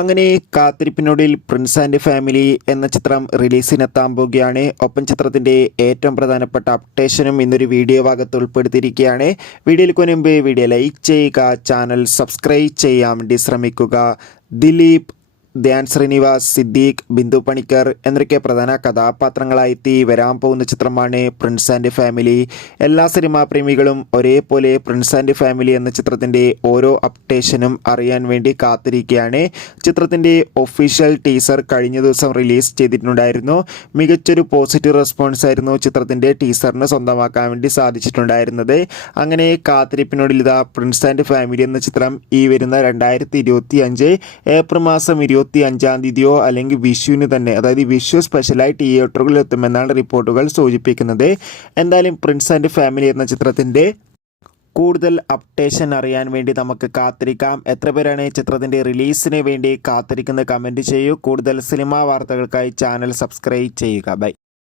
അങ്ങനെ കാത്തിരിപ്പിനൊടുവിൽ Prince and family എന്ന ചിത്രം റിലീസിനെത്താൻ പോവുകയാണ്. ഒപ്പം ചിത്രത്തിൻ്റെ ഏറ്റവും പ്രധാനപ്പെട്ട അപ്ഡേഷനും ഇന്നൊരു വീഡിയോ ഭാഗത്ത് ഉൾപ്പെടുത്തിയിരിക്കുകയാണ്. വീഡിയോയിലേക്ക് മുൻപ് വീഡിയോ ലൈക്ക് ചെയ്യുക, ചാനൽ സബ്സ്ക്രൈബ് ചെയ്യാൻ വേണ്ടി ശ്രമിക്കുക. ദിലീപ്, ധ്യാൻ ശ്രീനിവാസ്, സിദ്ദീഖ്, ബിന്ദു പണിക്കർ എന്നൊക്കെ പ്രധാന കഥാപാത്രങ്ങളായെത്തി വരാൻ പോകുന്ന ചിത്രമാണ് പ്രിൻസ് ആൻഡ് ഫാമിലി. എല്ലാ സിനിമാ പ്രേമികളും ഒരേപോലെ പ്രിൻസ് ആൻഡ് ഫാമിലി എന്ന ചിത്രത്തിൻ്റെ ഓരോ അപ്ഡേഷനും അറിയാൻ വേണ്ടി കാത്തിരിക്കുകയാണ്. ചിത്രത്തിൻ്റെ ഒഫീഷ്യൽ ടീസർ കഴിഞ്ഞ ദിവസം റിലീസ് ചെയ്തിട്ടുണ്ടായിരുന്നു. മികച്ചൊരു പോസിറ്റീവ് റെസ്പോൺസ് ആയിരുന്നു ചിത്രത്തിൻ്റെ ടീസറിന് സ്വന്തമാക്കാൻ വേണ്ടി സാധിച്ചിട്ടുണ്ടായിരുന്നത്. അങ്ങനെ കാത്തിരിപ്പിനോടിൽ ഇതാ പ്രിൻസ് ആൻഡ് ഫാമിലി എന്ന ചിത്രം ഈ വരുന്ന 2025 ഏപ്രിൽ മാസം 25-ാം തീയതിയോ അല്ലെങ്കിൽ വിഷുവിന് തന്നെ, അതായത് വിഷു സ്പെഷ്യലായി തിയേറ്ററുകളിൽ എത്തുമെന്നാണ് റിപ്പോർട്ടുകൾ സൂചിപ്പിക്കുന്നത്. എന്തായാലും പ്രിൻസ് ആൻഡ് ഫാമിലി എന്ന ചിത്രത്തിൻ്റെ കൂടുതൽ അപ്ഡേഷൻ അറിയാൻ വേണ്ടി നമുക്ക് കാത്തിരിക്കാം. എത്ര പേരാണ് ചിത്രത്തിൻ്റെ റിലീസിന് വേണ്ടി കാത്തിരിക്കുന്നത് കമൻറ്റ് ചെയ്യൂ. കൂടുതൽ സിനിമാ വാർത്തകൾക്കായി ചാനൽ സബ്സ്ക്രൈബ് ചെയ്യുക. ബൈ.